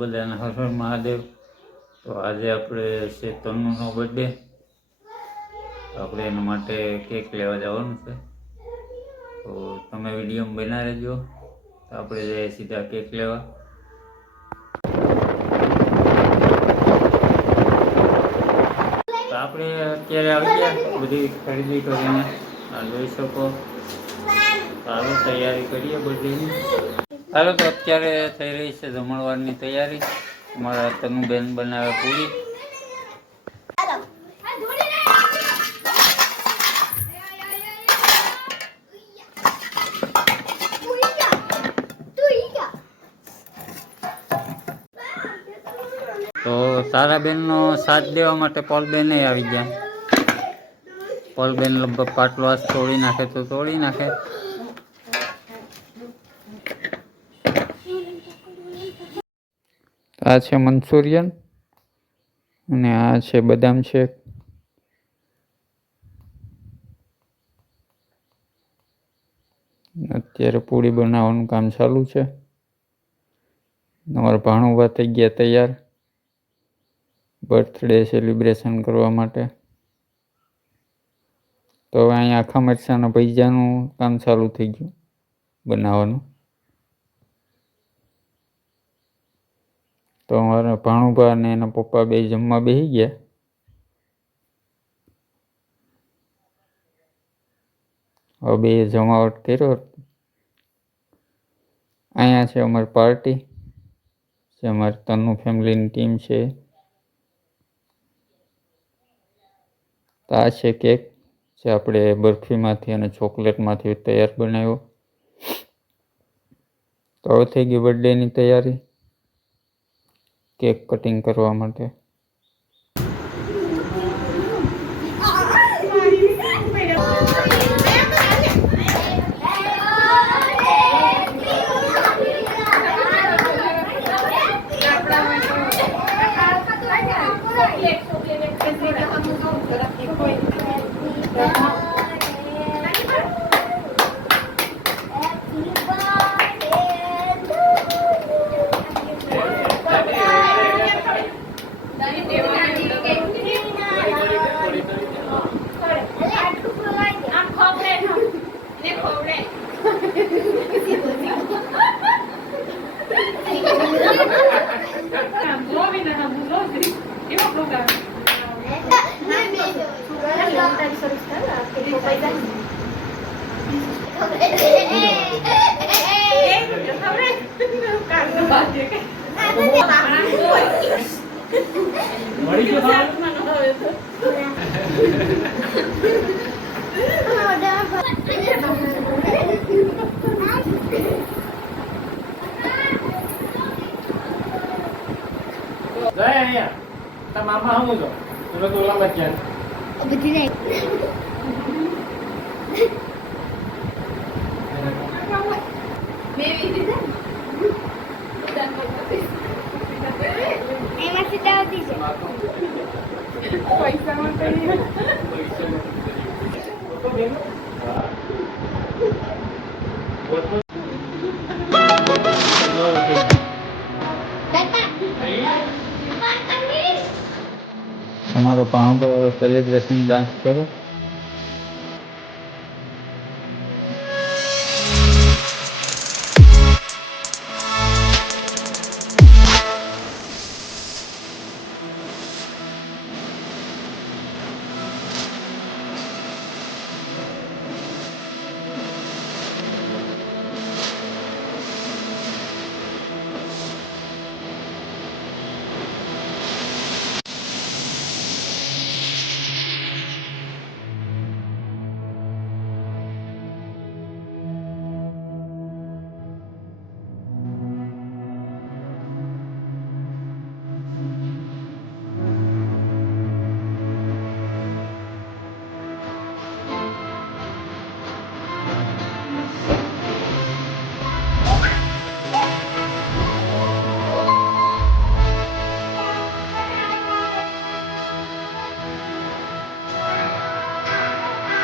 બધાને હર હર મહાદેવ। તો આજે આપણે છે તનુનો બર્થડે, આપણે એના માટે કેક લેવા જવાનું છે। તો તમે વિડીયોમાં બના રહેજો। તો આપણે જઈએ સીધા કેક લેવા। તો આપણે અત્યારે આવી ગયા બધી ખરીદી કરીને, આ જોઈ શકો। ચાલો તૈયારી કરીએ બર્થડેની। હાલો તો અત્યારે થઈ રહી છે જમણવારની તૈયારી। અમારા તનુબેન બનાવે પૂરી। તો તારાબેનનો સાથ દેવા માટે પોલબેન આવી ગયા। પોલબેન લગભગ પાટલો આજ તોડી નાખે તો તોડી નાખે। આ છે મંચુરિયન અને આ છે બદામ શેક। અત્યારે પૂરી બનાવવાનું કામ ચાલુ છે। અમારા ભાણુભા થઈ ગયા તૈયાર બર્થડે સેલિબ્રેશન કરવા માટે। તો હવે અહીંયા આખા મરચાંના ભજીયાનું કામ ચાલુ થઈ ગયું બનાવવાનું। તો અમારા ભાણુભા અને એના પપ્પા બે જમવા બેસી ગયા। હવે બે જમાવટ કર્યો। અહીંયા છે અમારી પાર્ટી, જે અમારી તનુ ફેમિલીની ટીમ છે। તો આ છે કેક, જે આપણે બરફીમાંથી અને ચોકલેટમાંથી તૈયાર બનાવ્યો। તો હવે થઈ ગઈ બર્થડેની તૈયારી કેક કટિંગ કરવા માટે। मामा हम जो तुला तुला बच्चा बुद्धि नहीं मैं भी था एमा से दाव दीजिए पैसा मत करिए तो देना हमारा पाँव पर सेलिब्रेशन डांस करो।